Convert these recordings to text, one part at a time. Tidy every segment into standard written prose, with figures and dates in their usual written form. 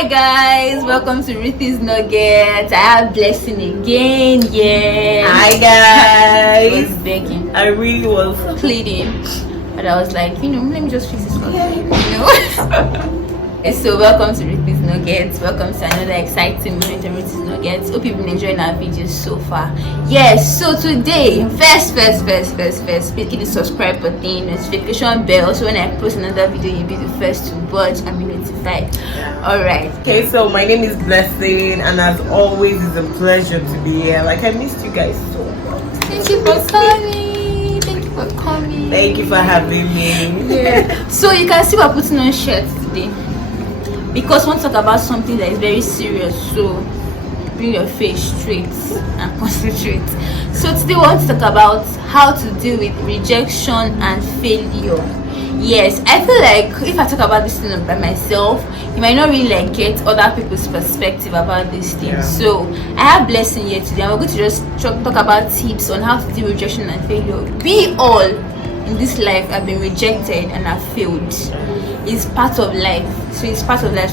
Hi guys, welcome to Ruthie's Nuggets. I have Blessing again. Yeah. Hi I guys. was begging, I really was. pleading, but I was like, let me just fix this one. So welcome to Ruthie's Nuggets. Welcome to another exciting moment of Ruthie's Nuggets. Hope you've been enjoying our videos so far. Yes, so today, first, hit the subscribe button, notification bell, so when I post another video, you'll be the first to watch and be notified. Alright. Okay, so my name is Blessing, and as always, it's a pleasure to be here. Like, I missed you guys so much. Thank you for coming. Thank you for coming. Thank you for having me. Yeah. So you can see we're putting on shirts today, because we want to talk about something that is very serious, so bring your face straight and concentrate. So today we want to talk about how to deal with rejection and failure. Yes, I feel like if I talk about this thing by myself, you might not really get other people's perspective about this thing. Yeah. So I have Blessing here today, and we're going to just talk about tips on how to deal with rejection and failure. We all in this life have been rejected and have failed. It's part of life. So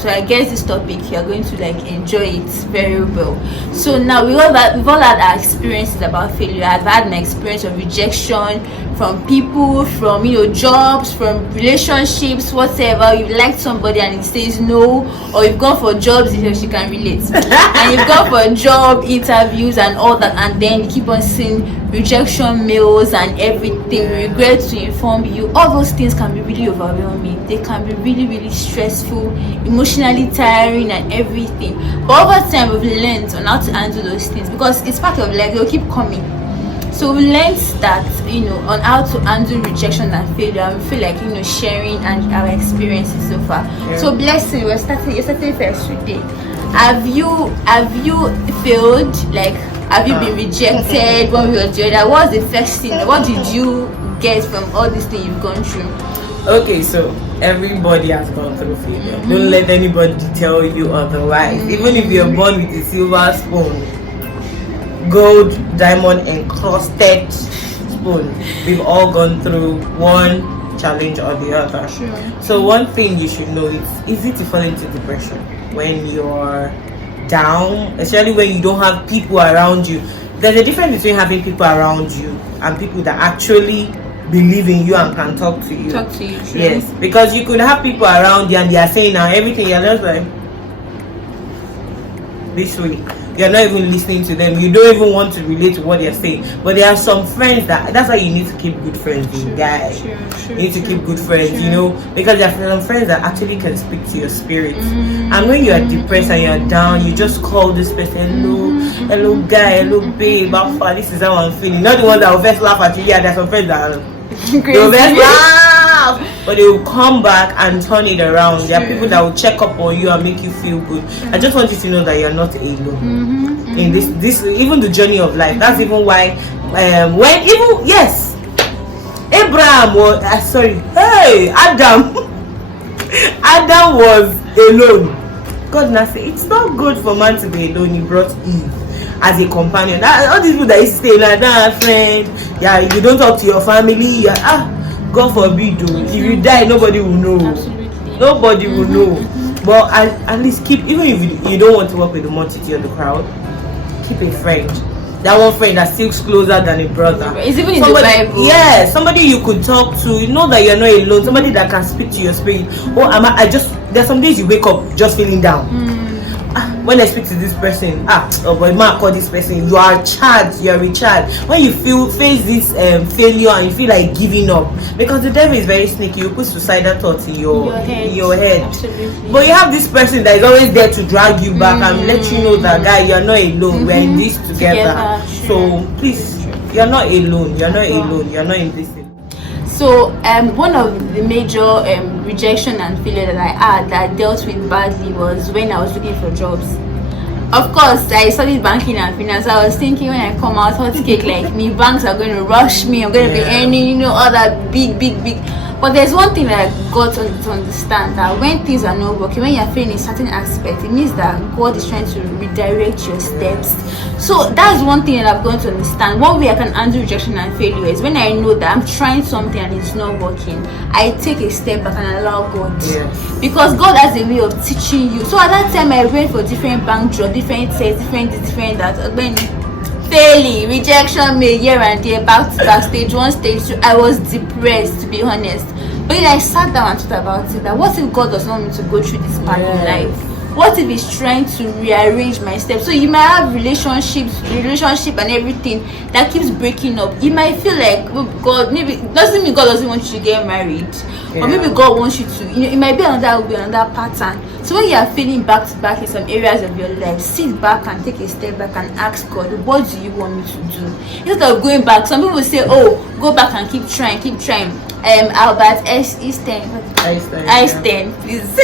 I guess this topic you're going to enjoy it very well. So now we've all had our experiences about failure. I've had my experience of rejection from people, from jobs, from relationships, whatever. You like somebody and it says no, or you've gone for jobs, if you can relate, and you've gone for job interviews and all that, and then you keep on seeing rejection mails and everything. We regret to inform you, all those things can be really overwhelming. They can be really stressful, emotionally tiring and everything. But over time we've learned on how to handle those things, because it's part of life. They'll keep coming. So we learned that on how to handle rejection and failure, and we feel like sharing and our experiences so far. So Blessing, you're starting first today. Have you failed? Have you been rejected one way or the other? What's the first thing? What did you get from all this thing you've gone through? Okay, so everybody has gone through failure. Don't let anybody tell you otherwise. Even if you're born with a silver spoon, gold, diamond encrusted spoon, we've all gone through one challenge or the other. Sure. So one thing you should know, it's easy to fall into depression when you're down, especially when you don't have people around you. There's a difference between having people around you and people that actually believe in you and can talk to you. True. Yes, because you could have people around you and they are saying now everything, you're just like this way. You're not even listening to them. You don't even want to relate to what they're saying. But there are some friends that's why you need to keep good friends, guys. You need to keep good friends, because there are some friends that actually can speak to your spirit. And when you are depressed and you're down, you just call this person, hello guy, hello babe, how far, this is how I'm feeling. Not the one that will first laugh at you. Yeah, there's some friends that they'll first laugh, but they will come back and turn it around. There are people that will check up on you and make you feel good. I just want you to know that you're not alone in this even the journey of life. That's even why Abraham was Adam was alone. God now said it's not good for man to be alone. He brought Eve as a companion. All these people that used to say like that, friend, you don't talk to your family, God forbid, if you die nobody will know. Absolutely. Nobody will know. But at least even if you don't want to work with the multitude of the crowd, keep a friend. That one friend that sticks closer than a brother. It's even in the Bible. Yeah, somebody you could talk to. You know that you're not alone. Somebody that can speak to your spirit. There's some days you wake up just feeling down. When I speak to this person, but man, call this person, you are charged, you are recharged. When you face this failure and you feel like giving up, because the devil is very sneaky, you put suicidal thoughts in your head. Absolutely. But you have this person that is always there to drag you back and let you know that, guy, you're not alone. We're in this together. So please, you're not alone. You're not alone. You're not in this. So one of the major rejection and failure that I had that I dealt with badly was when I was looking for jobs. Of course, I studied banking and finance. I was thinking when I come out, hot cake like me, banks are going to rush me. I'm going to be earning, all that big. But there's one thing that I got to understand, that when things are not working, when you're failing in certain aspect, it means that God is trying to redirect your steps. So that's one thing that I've got to understand. One way I can handle rejection and failure is when I know that I'm trying something and it's not working, I take a step back and allow God. Yes. Because God has a way of teaching you. So at that time I went for different bank jobs, different tests, different that. When failing, rejection me here and there, back to back, stage 1, stage 2. I was depressed, to be honest. But then I sat down and thought about it, that what if God does not want me to go through this part in life? What if He's trying to rearrange my steps? So you might have relationship and everything that keeps breaking up. You might feel like, oh, God, maybe doesn't mean God doesn't want you to get married, or maybe God wants you to. It might be another pattern. So when you are feeling back to back in some areas of your life, sit back and take a step back and ask God, what do you want me to do? Instead of going back, some people say, oh, go back and keep trying. Albert Einstein, please.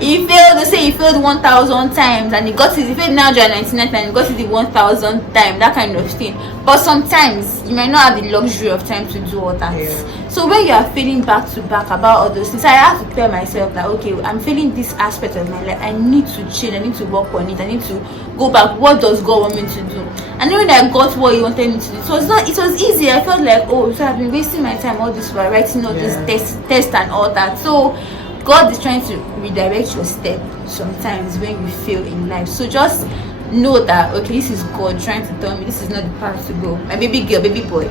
He failed. They say he failed 1,000 times, and he got it. He failed 999 times, and he got it the 1,000th time. That kind of thing. But sometimes you might not have the luxury of time to do all that. Yeah. So when you are feeling back to back about all those things, I have to tell myself that, okay, I'm feeling this aspect of my life. I need to change. I need to work on it. I need to go back. What does God want me to do? And then when I got what He wanted me to do, it was easy. I felt like, oh, so I've been wasting my time all this while writing all this test and all that. So God is trying to redirect your step sometimes when you fail in life. So just know that, okay, this is God trying to tell me this is not the path to go. My baby girl, baby boy.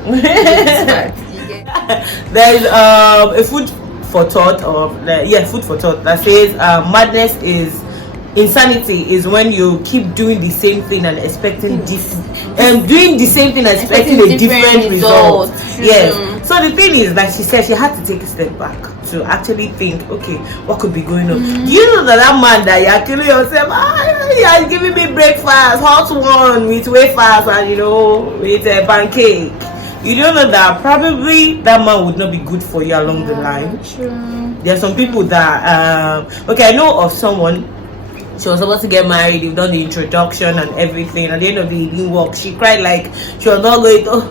There is a food for thought that says madness is insanity is when you keep doing the same thing and expecting doing the same thing and expecting a different result. Yes. So the thing is, like she said, she had to take a step back to actually think, okay, what could be going on? Do you know that man that you're killing yourself, you're giving me breakfast, hot one with wafers and with a pancake. You don't know that probably that man would not be good for you along the line. True. There are some people that I know of someone. She was supposed to get married. They've done the introduction and everything. At the end of the day, it didn't work. She cried like she was not going to.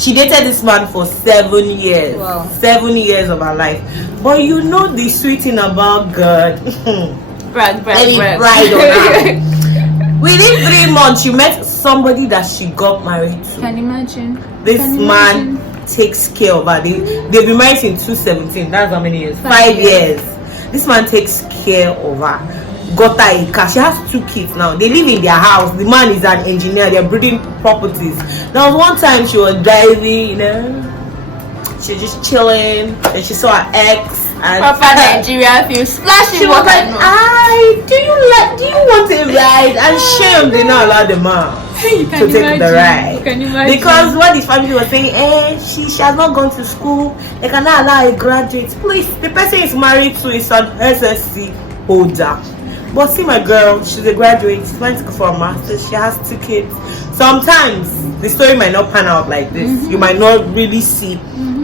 She dated this man for 7 years. Wow. 7 years of her life. But you know the sweet thing about God. Brag. Pride on her. Within 3 months, she met somebody that she got married to. Can imagine. This man takes care of her. They've been married since 2017. That's how many years? 5 years. This man takes care of her. Got her a car. She has 2 kids now. They live in their house. The man is an engineer. They're building properties. There was one time she was driving, she was just chilling, and she saw her ex. And proper Nigeria feel splashing. She was like, do you want a ride? And shame they not allow the man to take the ride. Because what the family was saying, she has not gone to school, they cannot allow a graduate. Please, the person is married to is an SSC holder. But see my girl, she's a graduate, she's going to go for a master's, she has 2 kids. Sometimes the story might not pan out like this. You might not really see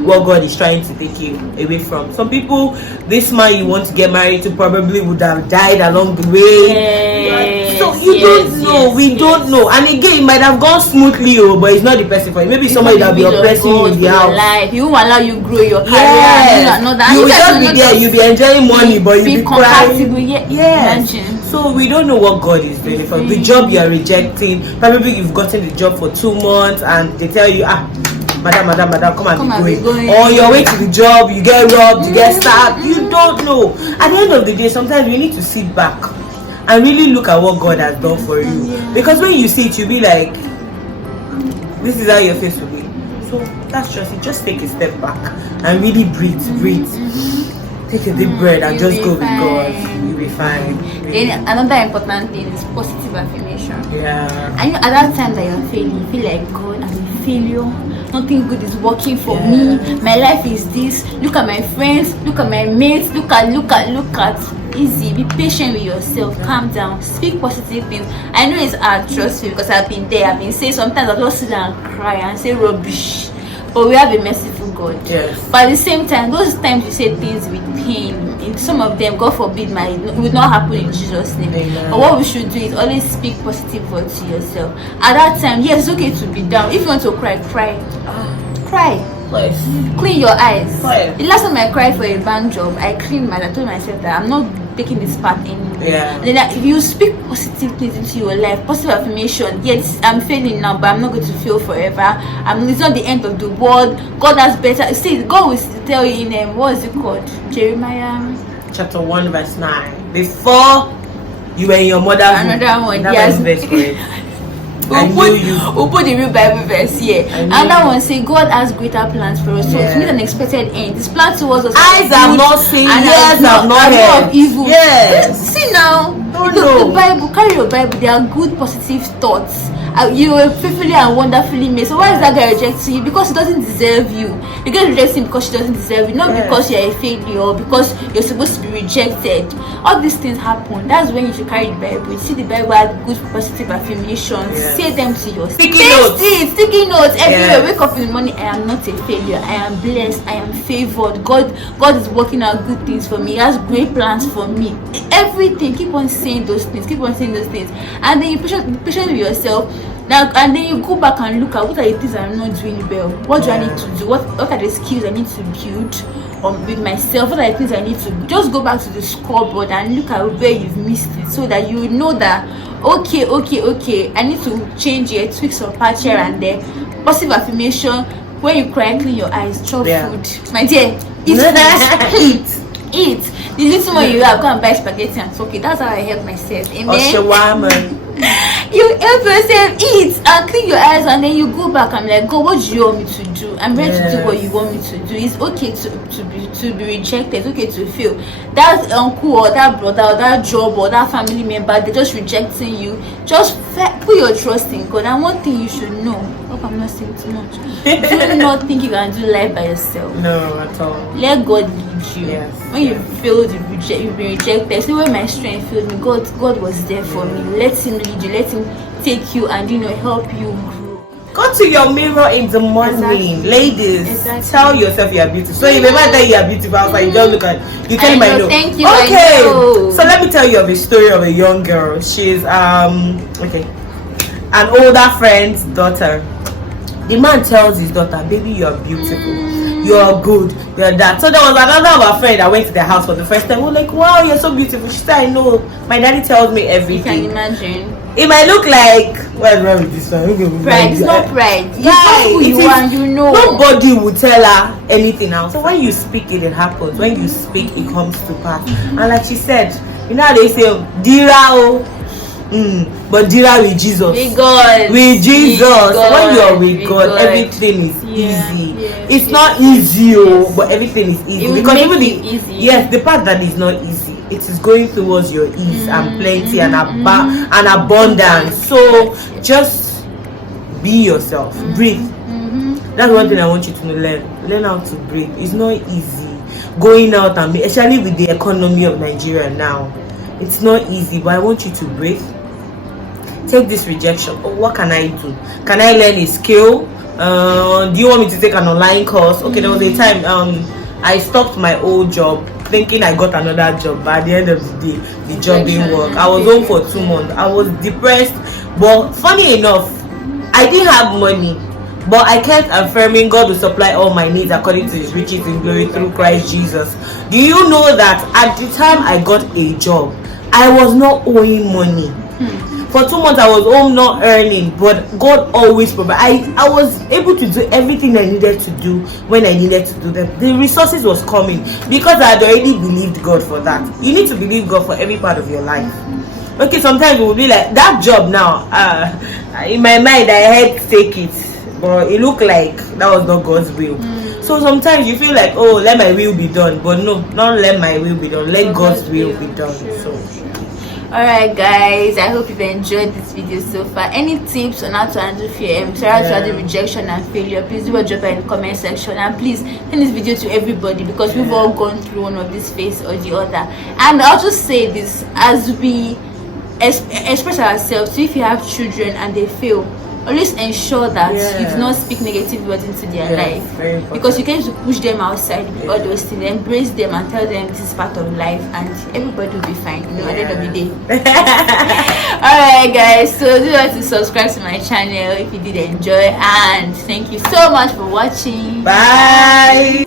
what God is trying to take you away from. Some people, this man you want to get married to probably would have died along the way. So you don't know. We don't know. And again, it might have gone smoothly, but it's not the person for you. Maybe somebody that will be oppressing you in the house. He won't allow you grow your career. You will just be there. You'll be enjoying money, but you'll be crying. Yes. So we don't know what God is doing for the job you are rejecting. Probably you've gotten the job for 2 months, and they tell you, madam, come and be going. Or your way to the job, you get robbed, you get stabbed. You don't know. At the end of the day, sometimes you need to sit back and really look at what God has done for you. Because when you see it, you'll be like, this is how your face will be. So that's just it. Just take a step back and really breathe. Take a deep breath and just go with God. You'll be fine. Then another important thing is positive affirmation. Yeah. And at that time that you're failing, you feel like, God, I'm a failure. Nothing good is working for me. My life is this. Look at my friends. Look at my mates. Look at. Easy. Be patient with yourself. Calm down. Speak positive things. I know it's hard, trust me, because I've been there. I've been saying sometimes I'll just sit down and cry and say rubbish. But we have a merciful God. Yes. But at the same time, those times you say things with pain, in some of them, God forbid, will not happen in Jesus' name. Amen. But what we should do is always speak positive words to yourself. At that time, yes, it's okay to be down. If you want to cry, cry. course. Clean your eyes. Course. The last time I cried for a bank job, I cleaned my. I told myself that I'm not taking this path anymore. Yeah. And then if you speak positive things into your life, positive affirmation. Yes, I'm failing now, but I'm not going to fail forever. It's not the end of the world. God has better. See, God will tell you in what is it called? Jeremiah chapter 1 verse 9. Before you were in your mother's womb. Another one. Yes. We'll put the real Bible verse here. Another one say God has greater plans for us. So to meet an expected end. This plan towards us. Eyes have not seen, ears have not heard. Of evil. Yes. See now. The Bible, carry your Bible. There are good, positive thoughts. You were fearfully and wonderfully made. So why is that guy rejecting you? Because he doesn't deserve you. You get rejected because she doesn't deserve you, not because you're a failure or because you're supposed to be rejected. All these things happen. That's when you should carry the Bible. You see the Bible has good positive affirmations. Say them to yourself. Sticky notes everywhere. Wake up in the morning. I am not a failure. I am blessed. I am favored. God is working out good things for me. He has great plans for me. Everything. Keep on saying those things. And then you patient with yourself. Now and then you go back and look at what are the things I'm not doing well. What do I need to do? What are the skills I need to build with myself? What are the things I need to just go back to the scoreboard and look at where you've missed it, so that you know that okay, I need to change here, tweak some parts here and there. Positive affirmation. When you cry, clean your eyes, chop food. My dear, eat food. Eat. The little more you have, go and buy spaghetti and okay. That's how I help myself. Amen. You help yourself, eat and clean your eyes, and then you go back. I'm like, God, what do you want me to do? I'm ready to do what you want me to do. It's okay to be rejected. It's okay to fail. That uncle or that brother or that job or that family member, they're just rejecting you. Just put your trust in God. And one thing you should know, hope I'm not saying too much, do not think you can do life by yourself. No, at all. Let God lead you. Yes. When you failed, you've been rejected. See, when my strength failed me, God was there for me. Let Him lead you. Let Him take you and help you grow. Go to your mirror in the morning, ladies. Tell yourself you are beautiful. So you never that you are beautiful outside. You don't look at you can't even know. Thank you. Okay. So let me tell you of a story of a young girl. She's an older friend's daughter. The man tells his daughter, "Baby, you are beautiful. You are good. You are that." So there was another of our friend that went to their house for the first time. We're like, "Wow, you're so beautiful." She said, "I know. My daddy tells me everything." You can imagine. It might look like what's wrong with this one? Pride. It's not pride. Yeah, who you are, you know. Nobody will tell her anything else. So when you speak it happens. When you speak, it comes to pass. And like she said, you know how they say, Dira but Dira with Jesus. With God. With Jesus. God. When you're with God, everything is easy. It's not easy, but everything is easy. Because even the part that is not easy, it is going towards your ease and plenty and abundance. So just be yourself. Breathe. That's one thing I want you to learn how to breathe. It's not easy going out and especially with the economy of Nigeria now. It's not easy, but I want you to breathe. Take this rejection. Oh, what can I do? Can I learn a skill? Do you want me to take an online course? Okay, there was a time I stopped my old job thinking I got another job, but at the end of the day the job didn't work. I was home for 2 months. I was depressed, but funny enough, I didn't have money, but I kept affirming God will supply all my needs according to His riches in glory through Christ Jesus. Do you know that at the time I got a job, I was not owing money? For 2 months I was home not earning, but God always provided. I was able to do everything I needed to do when I needed to do them. The resources was coming because I had already believed God for that. You need to believe God for every part of your life. Okay, sometimes it will be like that job now. In my mind I had to take it, but it looked like that was not God's will. So sometimes you feel like, oh, let my will be done, but no, not let my will be done. Let God's will be done. So. Alright guys, I hope you've enjoyed this video so far. Any tips on how to handle fear, how to handle rejection and failure, please do drop it in the comment section, and please send this video to everybody because we've all gone through one of this phase or the other. And I'll just say this as we express ourselves. So if you have children and they fail, always ensure that you do not speak negative words into their life, because you can't push them outside with all those things. Embrace them and tell them this is part of life and everybody will be fine, at the end of the day. Alright guys, so do not to subscribe to my channel if you did enjoy, and thank you so much for watching. Bye.